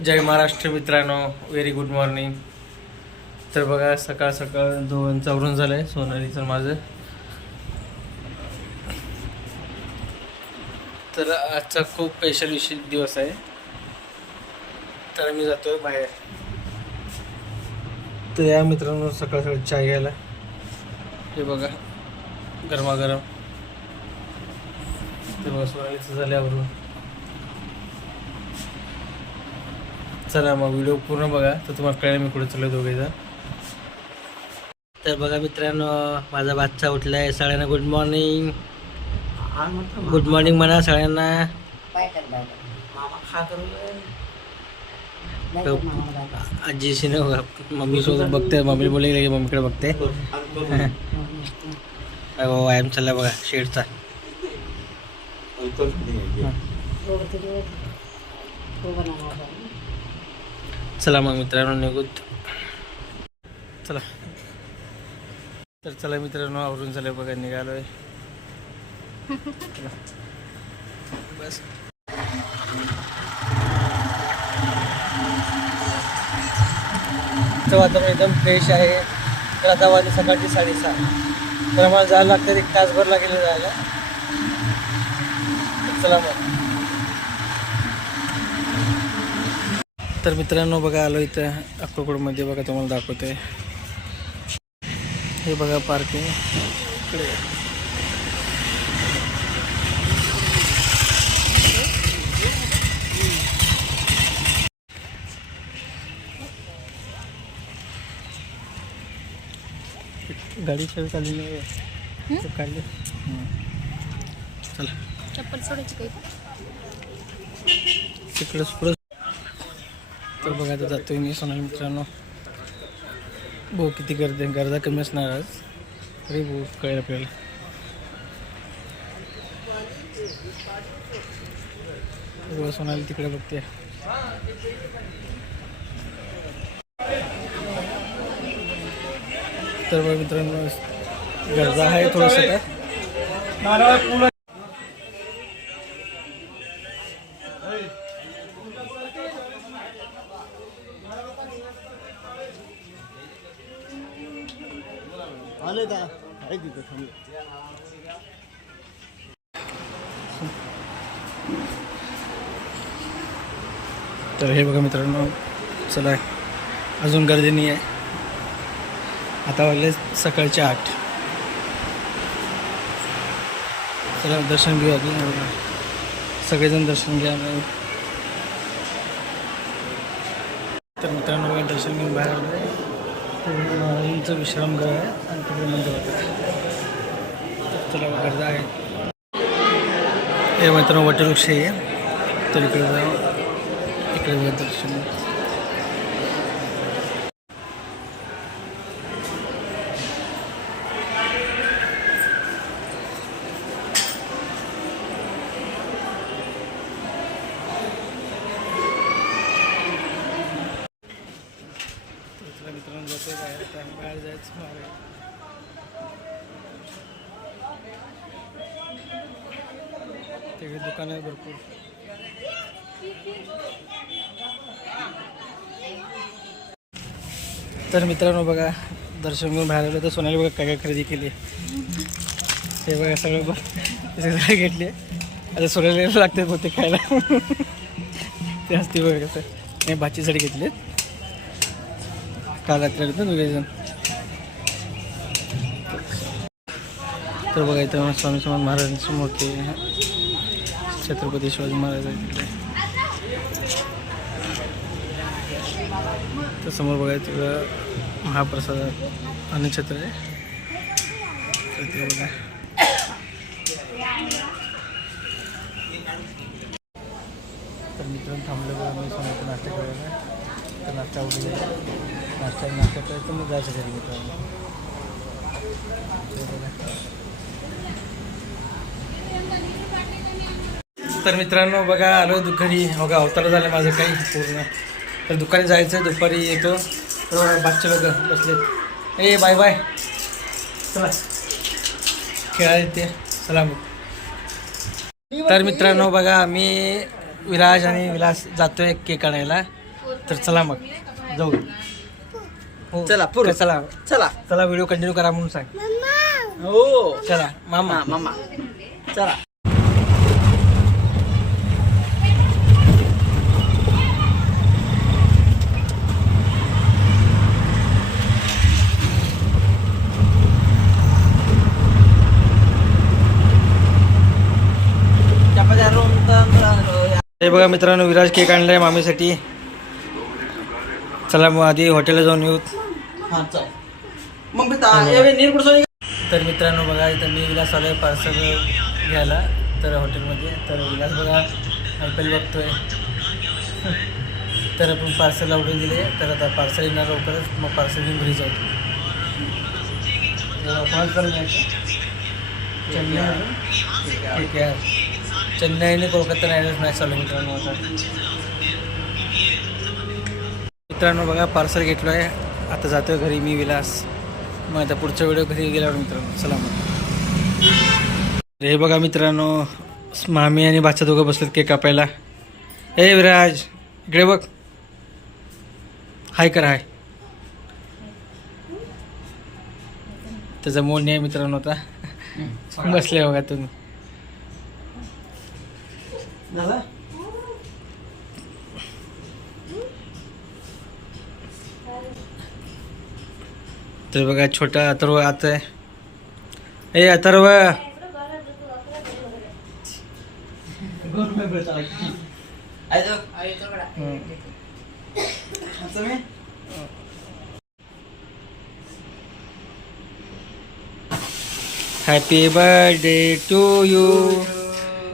जय महाराष्ट्र मित्रांनो very good morning तर बघा सकाळ सकाळ दोन चौरून झालं आहे सोनालीचं माझं. तर आजचा खूप स्पेशल विशेष दिवस आहे. तर मी जातोय बाहेर. तर या मित्रांनो सकाळ सकाळ चाय घ्यायला. हे बघा गरमागरम. ते बघा सोनालीचं झाल्यावरून चला मग व्हिडिओ पूर्ण बघा. तर तुम्हाला कळेल मी कुठे चाललो दोघेजण. तर बघा मित्रांनो माझा बादशा उठला आहे सगळ्यांना गुड मॉर्निंग गुड मॉर्निंग म्हणा सगळ्यांना. आजीशी न मम्मी सोबत बघते. मम्मी बोलले की मम्मीकडे बघते. व्यायाम चालला बघा शेडचा. चला मग मित्रांनो निघूत चला. तर चला मित्रांनो आवरून झालं बघा निघालोय. आहे बस. वातावरण एकदम फ्रेश आहे. तर आता वाजले सकाळची साडेसहा. तर आम्हाला जायला लागतं एक तासभर लागेल जायला. चला मग. तर मित्रांनो बघा आलो इथं अक्कलकोटमध्ये. बघा तुम्हाला दाखवते. हे बघा पार्किंग इकडे. गाडी चावी काढली नाही आहे. काढली. चला. चप्पल सोडायची काही तिकडंच पुढं तर बघा आता जातोय मी सोनाली मित्रांनो. भाऊ किती गर्दी गर्दा कमी असणार आज. तरी भाऊ कळेल आपल्याला. बघा, सोनाली तिकडे बघते. तर बघा मित्रांनो गर्दा आहे थोडंसं काय तर हे बघा मित्रांनो चला अजून गर्दी नाही आहे. आता वाजले सकाळचे आठ. चला दर्शन घेऊ आधी बघा. सगळेजण दर्शन घ्या. तर मित्रांनो बघा दर्शन घेऊन बाहेर आलो आहे महाराजांचं विश्रामगृह आहे आणि तिकडे मंदिर होतं चला गर्दा आहे. हे मित्रांनो वटवृक्ष आहे. तर इकडे जाऊ. इकडे बघा दर्शन. मित्रांनो जातोय बाहेर बाहेर जायचं बाहेर तिकडे दुकान आहे भरपूर. तर मित्रांनो बघा दर्शन घेऊन बाहेर आलो तर सोनाली बघा काय काय खरेदी केली. हे बघा सगळं बघ हे घेतले. आता सोन्याला लागते होते खायला. ते असते बघा कसं. नाही भाचीसाठी घेतले काल रात्री आले दोघे जण. तर बघा इथं स्वामी समर्थ महाराजांची मूर्ती छत्रपती शिवाजी महाराज आहेत तिकडे तर समोर बघायचं तिथं महाप्रसाद अन्नछत्र आहे. तर ते बघा. तर मित्रांनो थांबलं बघा मी समोर नाश्ता करायला तर नाश्ता वगैरे नाश्ता नाश्ता करायचं मग जायचं घरी मित्रांनो. तर मित्रांनो बघा आलो दुपारी बघा अवतार झालं माझं काही पूर्ण. तर दुपारी जायचं दुपारी येतो. तर बादशा लोक बसलेत. ए बाय बाय. चला. खेळायला येते. चला मग तर मित्रांनो बघा मी विराज आणि विलास जातोय केक आणायला. तर चला मग. जाऊ. हो. चला, पुढं. चला. चला. चला व्हिडिओ कंटिन्यू करा म्हणून सांग. हो. चला मामा. मामा. चला. हे बघा मित्रांनो विराज केक आणलाय मामीसाठी. चला मग आधी हॉटेलला जाऊन येऊ. हा चल. मग मी ता- यावेळी नीर कुठं तर मित्रांनो बघा इथं मी विलास आलोय पार्सल घ्यायला तर हॉटेलमध्ये. तर विलास बघा एल बघतोय. तर आपण पार्सल ऑर्डर दिले. तर आता पार्सल येणार लवकरच. मग पार्सल घेऊन घरी जाऊ. कोणाला चालू? चेन्नई? ठीक आहे. चेन्नई आणि कोलकाता रायडर्स मॅच चालू मित्रांनो आता. मित्रांनो बघा पार्सल घेतलो आहे आता जातोय घरी मी विलास. मग आता पुढच्या व्हिडिओ घरी गेल्यावर मित्रांनो. चला मग. हे बघा मित्रांनो मामी आणि बाचा दोघं बसलेत केक कापायला. ए विराज इकडे बघ. हाय कर हाय. त्याचा मोड नाही मित्रांनो आता. बसले बघा तुम्ही. झालं तर बघा छोटा अथर्व आता आहे ए Atharva. Happy birthday to you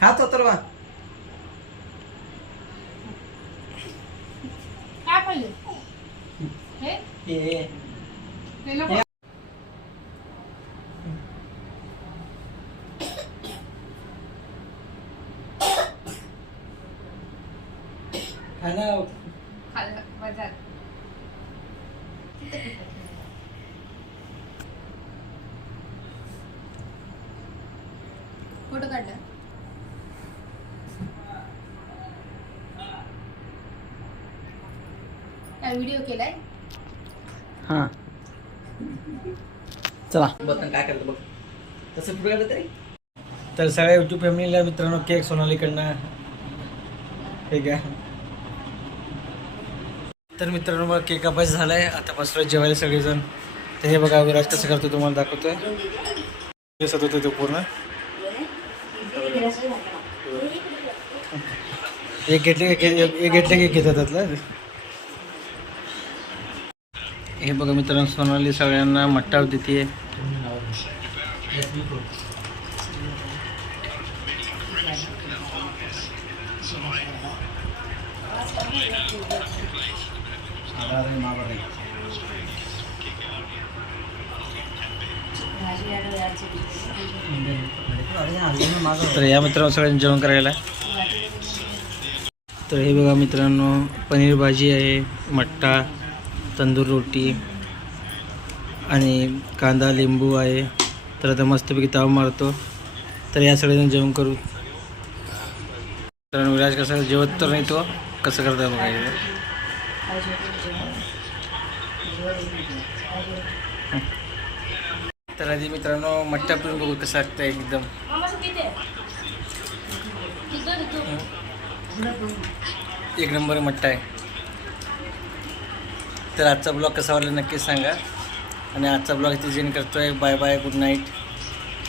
ખાતો તરવા. કાપલ્યું હે? એ પેલો फोटो काढला? काय व्हिडिओ केलाय? हा. चला. बघ काय करतो बघ. तसं पुढे तरी? तर सगळ्या युट्यूब फॅमिलीला मित्रांनो केक सोनालीकडनं. ठीक आहे. तर मित्रांनो बघा केक कापायचा झालाय. आता बसलो जेवायला सगळेजण. तर हे बघा विराज कसं करतो तुम्हाला दाखवतोय. दिसत होतो तो पूर्ण. एक घेतले एक घेतले की घेतात त्यातलं. हे बघा मित्रांनो सोनाली सगळ्यांना मट्टाव देते. तर या मित्रांनो सगळ्यांनी जेवण करायला. तर हे बघा मित्रांनो पनीर भाजी आहे मट्टा तंदूर रोटी आणि कांदा लिंबू आहे. तर आता मस्तपैकी ताव मारतो. तर या सगळेजण जेवण करू. मित्रांनो विराज कसं जेवत तर नाही तो. कसं करता बघा तर आधी मित्रांनो मट्टा पिऊन बघू कसं वाटतं एकदम. एक नंबर मट्टा आहे. तर आजचा ब्लॉग कसा वाटला नक्कीच सांगा. आणि आजचा ब्लॉग इथे जेन करतोय. Bye bye good night